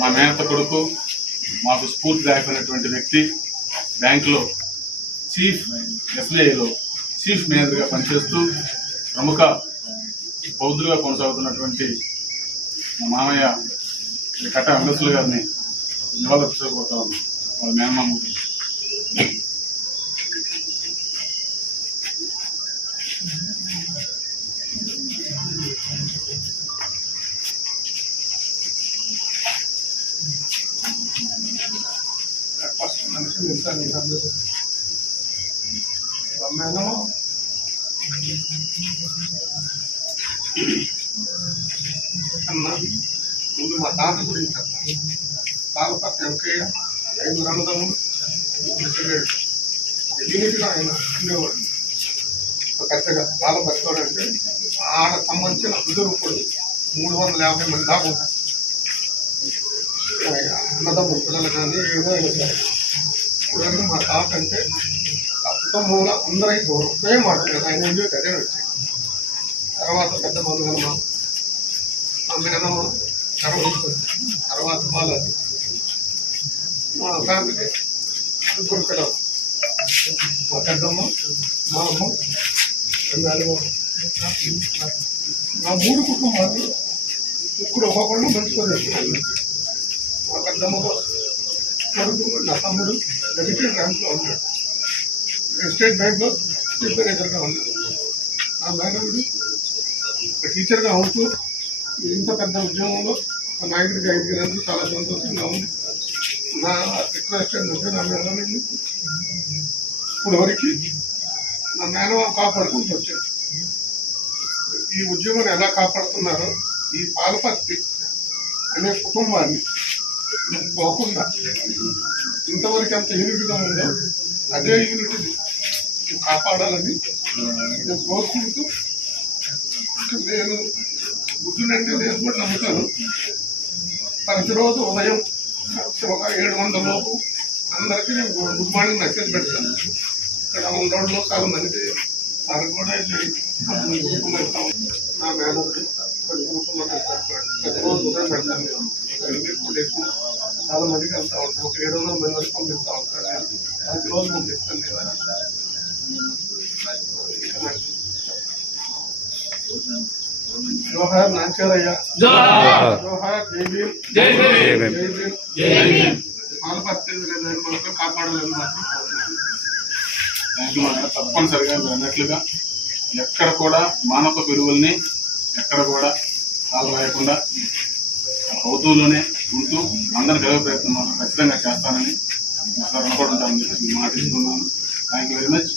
మా మేనత కొడుకు మాకు స్ఫూర్తిదాయకమైనటువంటి వ్యక్తి బ్యాంకులో చీఫ్ ఎస్బీఐలో చీఫ్ మేనేజర్గా పనిచేస్తూ ప్రముఖ బౌద్ధులుగా కొనసాగుతున్నటువంటి మా మామయ్య కట్ట వెంకటేశ్వర గారిని నివాళులర్పించకపోతాం వాళ్ళ మేనమామ గురించి. మనిషి ఇస్తాను అందరూ మేడం అన్న ముందు మా తాత గురించి చెప్తాను తాతపతి వెంకయ్య ఐదు అన్నదమ్ములు యూనిట్గా ఆయన ఉండేవాడు ఒక పెద్దగా చాలా పెద్దవాడు అంటే ఆడ సంబంధించిన అందరూ ఇప్పుడు మూడు వందల యాభై మంది దాకా ఉంటారు అన్నదమ్ములు పిల్లలు కానీ ఏదైనా సరే ఇప్పుడు మా తాత అంటే ఆ కుటుంబంలో అందరై ఒకే మాట లేదు ఆయన ఇండియా అదే వచ్చాయి తర్వాత పెద్ద మంది మా మా తర్వాత తర్వాత బాలాజీ. మా ఫ్యామిలీ ముగ్గురు పిల్లలు. మా పెద్దమ్మ మా అమ్మ నాలుగు మా మూడు కుటుంబాలు ముగ్గురు ఒక్కొక్కళ్ళు మంచుకొని మా పెద్దమ్మ కొడుకు నా తమ్ముడు నెగిటివ్ ర్యాంక్లో ఉన్నాడు స్టేట్ బ్యాంక్లో సూపర్వైజర్గా ఉన్నాడు. ఆ మేనవుడు ఒక టీచర్గా ఉంటూ ఇంత పెద్ద ఉద్యోగంలో ఒక నాయకుడికి ఎదిగినందుకు చాలా సంతోషంగా ఉంది. నా రిక్వెస్ట్ ఏంటంటే నా మేనల్ని ఇప్పుడు వరకు నా మేనవ కాపాడుకుంటూ వచ్చాడు. ఈ ఉద్యోగం ఎలా కాపాడుతున్నారో ఈ పాలపత్తి అనే కుటుంబాన్ని పోకుండా ఇంతవరకు ఎంత యూనిట్గా ఉందో అదే యూనిట్ కాపాడాలని నేను కోరుకుంటూ నేను గుడ్డునంటే నేను కూడా నమ్ముతాను. ప్రతిరోజు ఉదయం ఒక ఏడు వందల లోపు అందరికీ నేను గుడ్ మార్నింగ్ మెసేజ్ పెడతాను. ఇక్కడ ఉండడంలో చాలా మంది అది కూడా నా మేనల్ని పెడతాను చాలా మందికి వెళ్తా ఉంటాం ఒక ఏడు వందల మంది వరకు పంపిస్తా ఉంటాను ప్రతి రోజు పంపిస్తాను నేను జోహార్ నాంచారయ్య జోహార్. జై భీమ్ జై భీమ్. జై భీమ్ కాపాడాలని మాత్రం తప్పనిసరిగా మీరు అన్నట్లుగా ఎక్కడ కూడా మానవ విలువల్ని ఎక్కడ కూడా కాలు రాయకుండా అవుతూలోనే ఉంటూ అందరిని కలిగే ప్రయత్నం మాత్రం ఖచ్చితంగా చేస్తానని రుణపడి ఉంటామని మాట ఇస్తున్నాను థ్యాంక్ యూ వెరీ మచ్